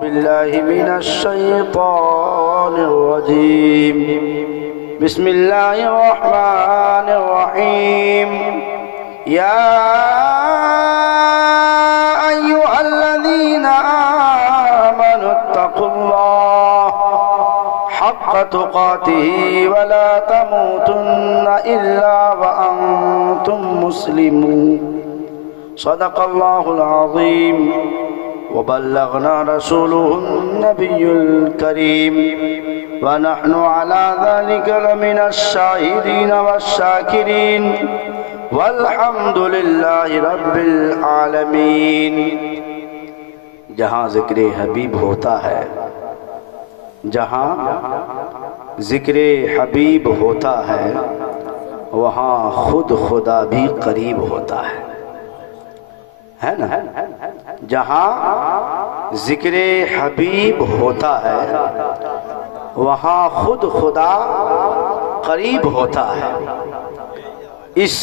بالله من الشيطان الرجيم بسم الله الرحمن الرحيم يا أيها الذين آمنوا اتقوا الله حق تقاته ولا تموتن إلا وأنتم مسلمون صدق الله العظيم وبلغنا رسوله النبي الكريم ونحن على ذلك لمن الشاهدين والشاكرين والحمد لله رب العالمين۔ جہاں ذکر حبیب ہوتا ہے، جہاں ذکر حبیب ہوتا ہے، وہاں خود خدا بھی قریب ہوتا ہے نا؟ جہاں ذکر حبیب ہوتا ہے وہاں خود خدا قریب ہوتا ہے۔ اس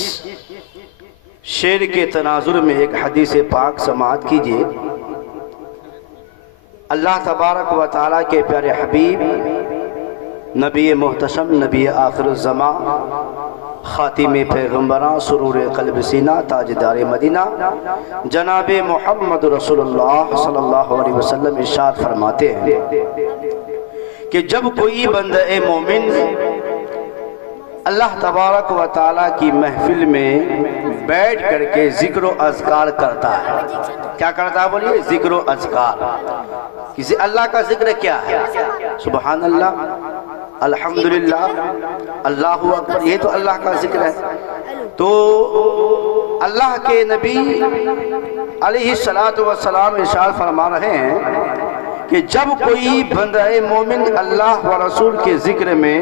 شعر کے تناظر میں ایک حدیث پاک سماعت کیجئے۔ اللہ تبارک و تعالیٰ کے پیارے حبیب، نبی محتشم، نبی آخر الزمان، خاتم پیغمبراں، سرور قلب سینہ، تاجدار مدینہ، جناب محمد رسول اللہ صلی اللہ علیہ وسلم ارشاد فرماتے ہیں کہ جب کوئی بندہ مومن اللہ تبارک و تعالیٰ کی محفل میں بیٹھ کر کے ذکر و اذکار کرتا ہے، کیا کرتا ہے بولیے؟ ذکر و اذکار۔ کسی اللہ کا ذکر کیا ہے؟ سبحان اللہ، الحمدللہ، اللہ اکبر، یہ تو اللہ کا ذکر ہے۔ تو اللہ کے نبی علیہ السلام ارشاد فرما رہے ہیں کہ جب کوئی بندہ مومن اللہ و رسول کے ذکر میں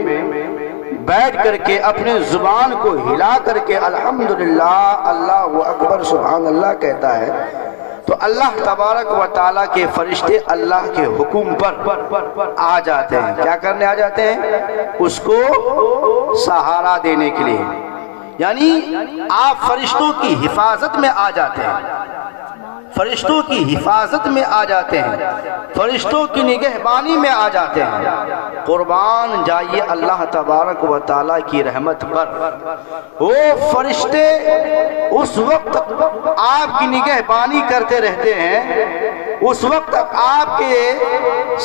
بیٹھ کر کے اپنے زبان کو ہلا کر کے الحمدللہ، اللہ اکبر، سبحان اللہ کہتا ہے، تو اللہ تبارک و تعالیٰ کے فرشتے اللہ کے حکم پر آ جاتے ہیں۔ کیا کرنے آ جاتے ہیں؟ اس کو سہارا دینے کے لیے، یعنی آپ فرشتوں کی حفاظت میں آ جاتے ہیں، فرشتوں کی حفاظت میں آ جاتے ہیں، فرشتوں کی نگہبانی میں آ جاتے ہیں۔ قربان جائیے اللہ تبارک و تعالیٰ کی رحمت پر، وہ فرشتے اس وقت آپ کی نگہبانی کرتے رہتے ہیں، اس وقت آپ کے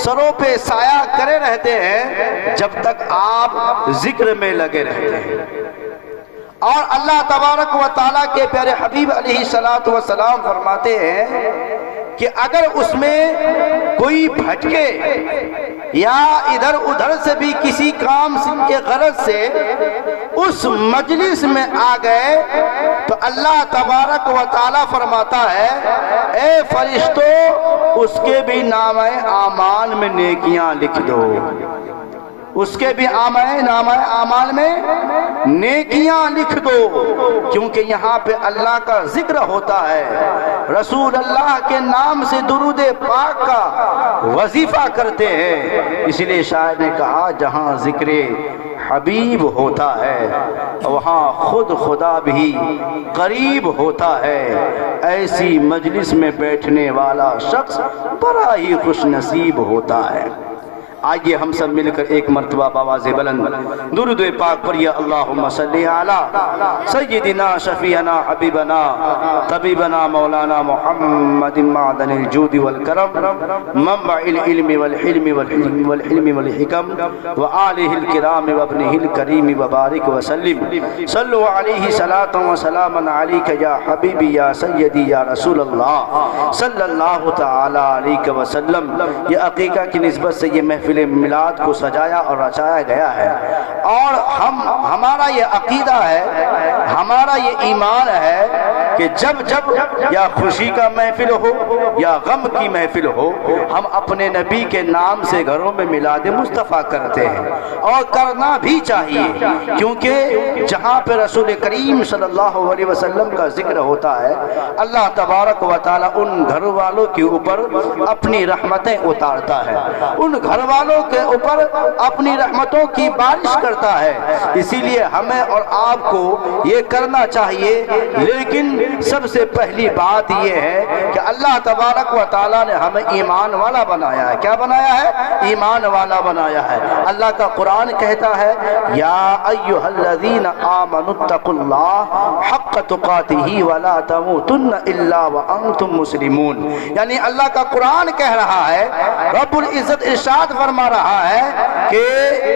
سروں پہ سایہ کرے رہتے ہیں جب تک آپ ذکر میں لگے رہتے ہیں۔ اور اللہ تبارک و تعالیٰ کے پیارے حبیب علیہ السلام فرماتے ہیں کہ اگر اس میں کوئی بھٹکے یا ادھر ادھر سے بھی کسی کام کے غرض سے اس مجلس میں آ گئے تو اللہ تبارک و تعالیٰ فرماتا ہے، اے فرشتوں، اس کے بھی نامہ اعمال میں نیکیاں لکھ دو، اس کے بھی نامہ اعمال میں نیکیاں لکھ دو، کیونکہ یہاں پہ اللہ کا ذکر ہوتا ہے، رسول اللہ کے نام سے درود پاک کا وظیفہ کرتے ہیں۔ اس لیے شاعر نے کہا جہاں ذکر حبیب ہوتا ہے وہاں خود خدا بھی قریب ہوتا ہے، ایسی مجلس میں بیٹھنے والا شخص بڑا ہی خوش نصیب ہوتا ہے۔ آئیے ہم سب مل کر ایک مرتبہ بآواز بلند درود پاک پڑھیے، اللہم صلی علی سیدنا شفیعنا حبیبنا طبیبنا مولانا محمد معدن الجود والکرم منبع العلم والحلم والحکم وآلہ الکرام وابنہ الکریم وبارک وسلم، صلو علیہ صلاۃ وسلام علیک یا حبیبی یا سیدی یا رسول اللہ صلی اللہ تعالی علیہ وسلم۔ یہ عقیقہ کی نسبت سے یہ محفل میلاد کو سجایا اور رچایا گیا ہے، اور ہمارا یہ عقیدہ ہے، ہمارا یہ ایمان ہے کہ جب یا خوشی کا محفل ہو یا غم کی محفل ہو، ہم اپنے نبی کے نام سے گھروں میں میلاد مصطفیٰ کرتے ہیں، اور کرنا بھی چاہیے، کیونکہ جہاں پہ رسول کریم صلی اللہ علیہ وسلم کا ذکر ہوتا ہے اللہ تبارک و تعالیٰ ان گھر والوں کے اوپر اپنی رحمتیں اتارتا ہے، ان گھر والوں کے اوپر اپنی رحمتوں کی بارش کرتا ہے۔ اسی لیے ہمیں اور آپ کو یہ کرنا چاہیے، لیکن سب سے پہلی بات یہ ہے کہ اللہ تبارک و تعالیٰ نے ہمیں ایمان والا بنایا ہے۔ کیا بنایا ہے؟ ایمان والا بنایا ہے۔ اللہ کا قرآن کہتا ہے یا ایھا الذین آمنوا اتقوا اللہ حق تقاتہ ولا تموتن الا وانتم مسلمون، یعنی اللہ کا قرآن کہہ رہا ہے، رب العزت ارشاد فرما رہا ہے کہ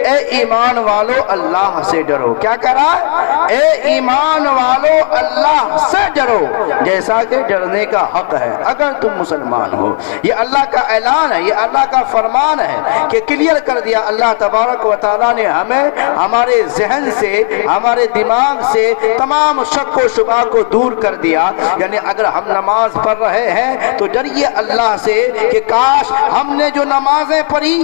اے ایمان والو اللہ سے ڈرو۔ کیا کہہ رہا ہے؟ اے ایمان والو اللہ سے ڈرو جیسا کہ ڈرنے کا حق ہے اگر تم مسلمان ہو۔ یہ اللہ کا اعلان ہے، یہ اللہ کا فرمان ہے کہ کلیئر کر دیا اللہ تبارک و تعالیٰ نے ہمیں ہمارے ذہن سے، ہمارے دماغ سے تمام شک و شبہ کو دور کر دیا۔ یعنی اگر ہم نماز پڑھ رہے ہیں تو ڈریے اللہ سے کہ کاش ہم نے جو نمازیں پڑھی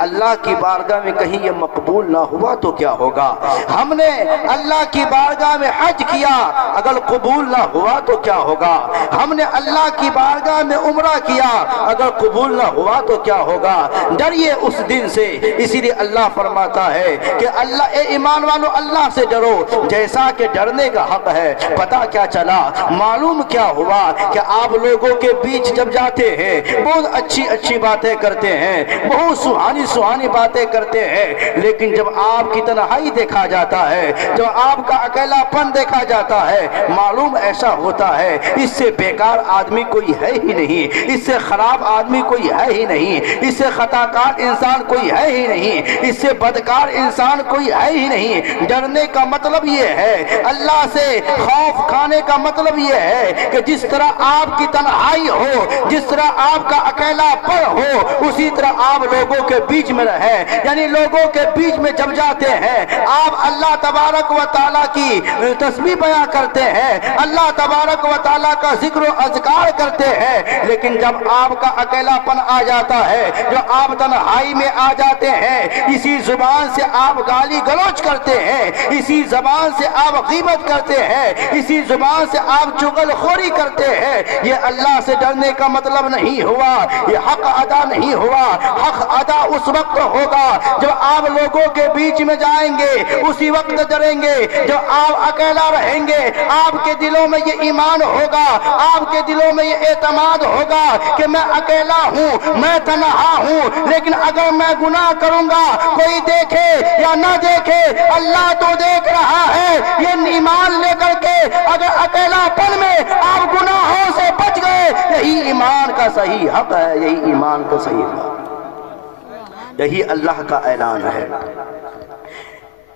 اللہ کی بارگاہ میں کہیں یہ مقبول نہ ہوا تو کیا ہوگا، ہم نے اللہ کی بارگاہ میں حج کیا اگر قبول نہ ہوا تو کیا ہوگا، ہم نے اللہ کی بارگاہ میں عمرہ کیا اگر قبول نہ ہوا تو کیا ہوگا۔ ڈریے اس دن سے، اسی لیے اللہ فرماتا ہے کہ اللہ اے ایمان والو اللہ سے ڈرو جیسا کہ ڈرنے کا حق ہے۔ پتہ کیا چلا، معلوم کیا ہوا کہ آپ لوگوں کے بیچ جب جاتے ہیں بہت اچھی اچھی باتیں کرتے ہیں، بہت سہانی سہانی باتیں کرتے ہیں، لیکن جب آپ کی تنہائی دیکھا جاتا ہے، جب آپ کا اکیلا پن دیکھا جاتا ہے، معلوم ایسا ہوتا ہے اس سے بیکار آدمی کوئی ہے ہی نہیں، اس سے خراب آدمی کوئی ہے ہی نہیں، اس سے خطا کار انسان کوئی ہے ہی نہیں، اس سے بدکار انسان کوئی ہے ہی نہیں۔ ڈرنے کا مطلب یہ ہے، اللہ سے خوف کھانے کا مطلب یہ ہے کہ جس طرح آپ کی تنہائی ہو، جس طرح آپ کا اکیلا پن ہو، اسی طرح آپ لوگوں کے بیچ میں رہے۔ یعنی لوگوں کے بیچ میں جب جاتے ہیں آپ اللہ تبارک و تعالیٰ کی تسبیح بیان کرتے ہیں، اللہ تبارک و تعالیٰ کا ذکر و اذکار کرتے ہیں، لیکن جب آپ کا اکیلا پن آ جاتا ہے، جو آپ تنہائی میں آ جاتے ہیں، اسی زبان سے آپ گالی گلوچ کرتے ہیں، اسی زبان سے آپ غیبت کرتے ہیں، اسی زبان سے آپ چغل خوری کرتے ہیں، یہ اللہ سے ڈرنے کا مطلب نہیں ہوا، یہ حق ادا نہیں ہوا۔ حق ادا اس وقت ہوگا جب آپ لوگوں کے بیچ میں جائیں گے، اسی وقت ڈریں گے جب آپ اکیلا رہیں گے، آپ کے دلوں میں یہ ایمان ہوگا، آپ کے دلوں میں یہ اعتماد ہوگا کہ میں اکیلا ہوں، میں تنہا ہوں، لیکن اگر میں گناہ کروں گا کوئی دیکھے یا نہ دیکھے اللہ تو دیکھ رہا ہے۔ یہ ایمان لے کر کے اگر اکیلا پن میں آپ گناہوں سے بچ گئے، یہی ایمان کا صحیح حق ہے، یہی ایمان کا صحیح حق، یہی اللہ کا اعلان ہے۔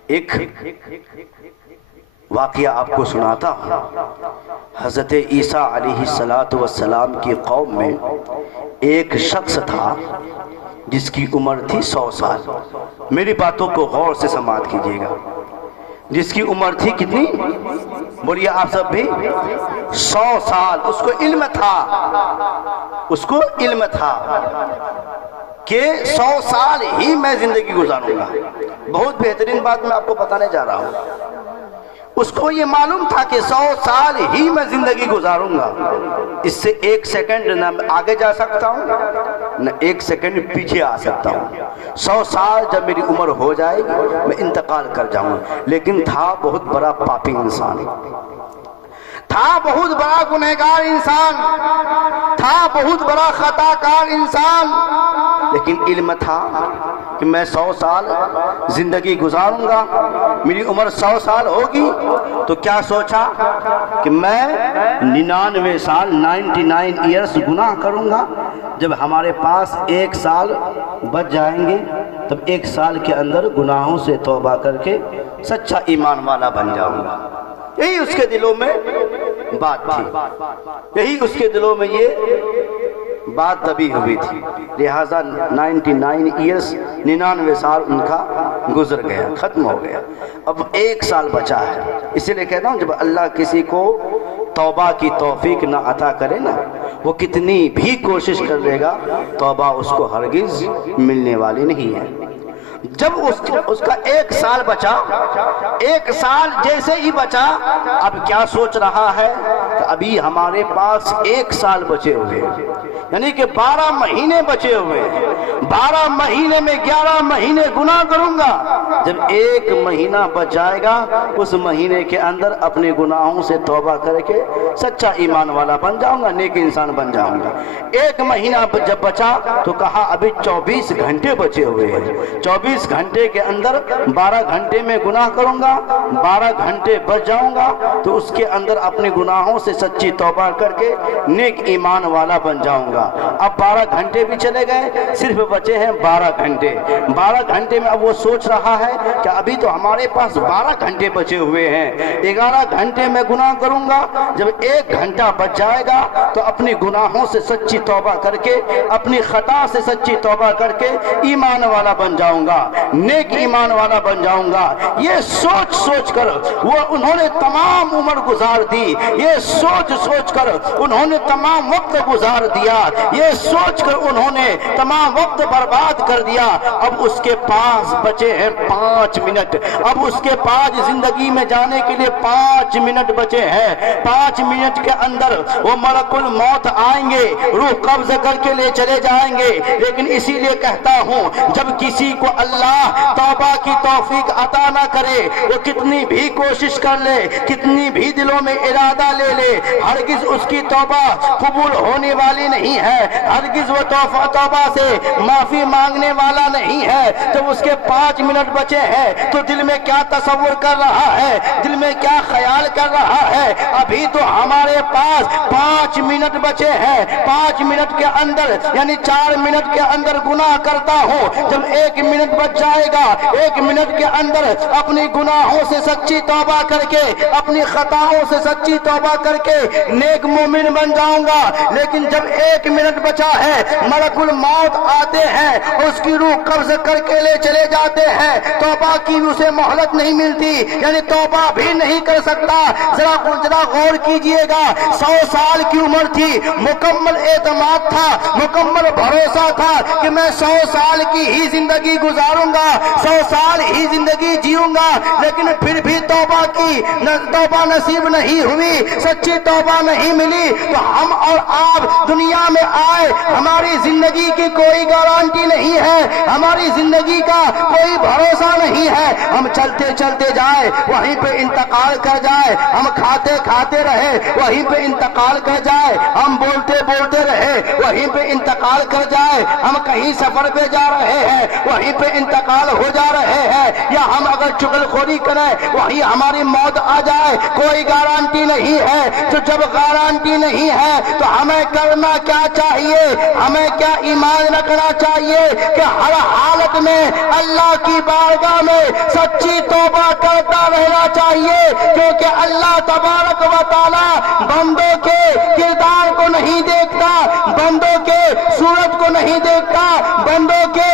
ایک واقعہ آپ کو سناتا ہوں۔ حضرت عیسیٰ علیہ السلام کی قوم میں ایک شخص تھا جس کی عمر تھی 100 سال۔ میری باتوں کو غور سے سماعت کیجیے گا۔ جس کی عمر تھی کتنی؟ بولیے آپ سب بھی 100 سال۔ اس کو علم تھا، اس کو علم تھا کہ 100 سال ہی میں زندگی گزاروں گا۔ بہت بہترین بات میں آپ کو بتانے جا رہا ہوں۔ اس کو یہ معلوم تھا کہ 100 سال ہی میں زندگی گزاروں گا، اس سے 1 سیکنڈ نہ آگے جا سکتا ہوں نہ 1 سیکنڈ پیچھے آ سکتا ہوں۔ 100 سال جب میری عمر ہو جائے گی میں انتقال کر جاؤں گا۔ لیکن تھا بہت بڑا پاپی انسان، تھا بہت بڑا گنہگار انسان، تھا بہت بڑا خطا کار انسان، لیکن علم تھا کہ میں 100 سال زندگی گزاروں گا، میری عمر 100 سال ہوگی۔ تو کیا سوچا کہ میں 99 سال 99 ایئرس گناہ کروں گا، جب ہمارے پاس 1 سال بچ جائیں گے تب 1 سال کے اندر گناہوں سے توبہ کر کے سچا ایمان والا بن جاؤں گا۔ یہی اس کے دلوں میں بات تھی، یہی اس کے دلوں میں یہ بات دبی ہوئی تھی، لہٰذا 99 ایئرس 99 سال ان کا گزر گیا، ختم ہو گیا۔ اب 1 سال بچا ہے۔ اسی لیے کہتا ہوں جب اللہ کسی کو توبہ کی توفیق نہ عطا کرے نا، وہ کتنی بھی کوشش کر لے گا، توبہ اس کو ہرگز ملنے والی نہیں ہے۔ جب اس کا 1 سال بچا، 1 سال جیسے ہی بچا، اب کیا سوچ رہا ہے کہ ابھی ہمارے پاس 1 سال بچے ہوئے، یعنی کہ 12 مہینے بچے ہوئے ہیں، 12 مہینے میں 11 مہینے گناہ کروں گا، جب ایک مہینہ بچ جائے گا اس مہینے کے اندر اپنے گناہوں سے توبہ کر کے سچا ایمان والا بن جاؤں گا، نیک انسان بن جاؤں گا۔ ایک مہینہ جب بچا تو کہا ابھی 24 گھنٹے بچے ہوئے ہیں، 24 گھنٹے کے اندر 12 گھنٹے میں گناہ کروں گا، 12 گھنٹے بچ جاؤں گا تو اس کے اندر اپنے گناہوں سے سچی توبہ کر کے نیک ایمان والا بن جاؤں گا۔ اب 12 گھنٹے بھی چلے گئے، صرف بچے ہیں 12 گھنٹے۔ 12 گھنٹے میں اب وہ سوچ رہا ہے کہ ابھی تو ہمارے پاس 12 گھنٹے بچے ہوئے ہیں، 11 گھنٹے میں گناہ کروں گا، جب 1 گھنٹہ بچ جائے گا تو اپنی گناہوں سے سچی توبہ کر کے، اپنی خطا سے سچی توبہ کر کے ایمان والا بن جاؤں گا، نیک ایمان والا بن جاؤں گا۔ یہ سوچ سوچ کر وہ انہوں نے تمام عمر گزار دی، یہ سوچ سوچ کر انہوں نے تمام وقت گزار دیا، یہ سوچ کر انہوں نے تمام وقت برباد کر دیا۔ اب اس کے پاس بچے ہیں 5 منٹ، اب اس کے پاس زندگی میں جانے کے لیے 5 منٹ بچے ہیں۔ 5 منٹ کے اندر وہ ملک الموت آئیں گے، روح قبض کر کے لے چلے جائیں گے۔ لیکن اسی لیے کہتا ہوں جب کسی کو اللہ توبہ کی توفیق عطا نہ کرے، وہ کتنی بھی کوشش کر لے، کتنی بھی دلوں میں ارادہ لے لے، ہرگز اس کی توبہ قبول ہونے والی نہیں ہے، ہرگز وہ توبہ سے معافی مانگنے والا نہیں ہے۔ جب اس کے 5 منٹ بچے ہیں تو دل میں کیا تصور کر رہا ہے، دل میں کیا خیال کر رہا ہے، ابھی تو ہمارے پاس 5 منٹ بچے ہیں، 5 منٹ کے اندر یعنی 4 منٹ کے اندر گناہ کرتا ہوں، جب 1 منٹ بچ جائے گا، 1 منٹ کے اندر اپنی گناہوں سے سچی توبہ کر کے، اپنی خطاؤں سے سچی توبہ کر کے نیک مومن بن جاؤں گا۔ لیکن جب 1 منٹ بچا ہے، ملک الموت آتے ہیں، اس کی روح قبض کر کے لے چلے جاتے ہیں، توبہ کی اسے مہلت نہیں ملتی، یعنی توبہ بھی نہیں کر سکتا۔ ذرا غور کیجئے گا، 100 سال کی عمر تھی، مکمل اعتماد تھا، مکمل بھروسہ تھا کہ میں 100 سال کی ہی زندگی گزاروں گا، 100 سال ہی زندگی جیوں گا، لیکن پھر بھی توبہ نصیب نہیں ہوئی، سچی توبہ نہیں ملی۔ تو ہم اور آپ دنیا میں آئے، ہماری زندگی کی کوئی گارنٹی نہیں ہے، ہماری زندگی کا کوئی بھروسہ نہیں ہے۔ ہم چلتے چلتے جائے وہیں پہ انتقال کر جائے، ہم کھاتے کھاتے رہے وہیں پہ انتقال کر جائے، ہم بولتے بولتے رہے وہیں پہ انتقال کر جائے، ہم کہیں سفر پہ جا رہے ہیں وہیں پہ انتقال ہو جا رہے ہیں، یا ہم اگر چغلخوری کریں وہیں ہماری موت آ جائے، کوئی گارنٹی نہیں ہے۔ تو جب گارنٹی نہیں ہے تو ہمیں کرنا کیا چاہیے، ہمیں کیا ایمان رکھنا چاہیے کہ ہر حالت میں اللہ کی بارگاہ میں سچی توبہ کرتا رہنا چاہیے، کیونکہ اللہ تبارک و تعالی بندوں کے کردار کو نہیں دیکھتا، بندوں کے صورت کو نہیں دیکھتا، بندوں کے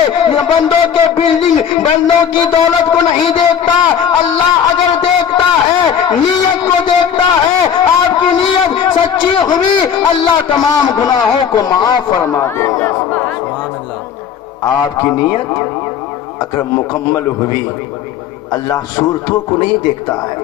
بلڈنگ، بندوں کی دولت کو نہیں دیکھتا۔ اللہ اگر دیکھتا ہے نیت کو دیکھتا ہے، آپ کی نیت سچی ہوئی اللہ تمام گناہوں کو معاف فرما دے گا۔ آپ کی نیت اگر مکمل ہوئی اللہ صورتوں کو نہیں دیکھتا ہے،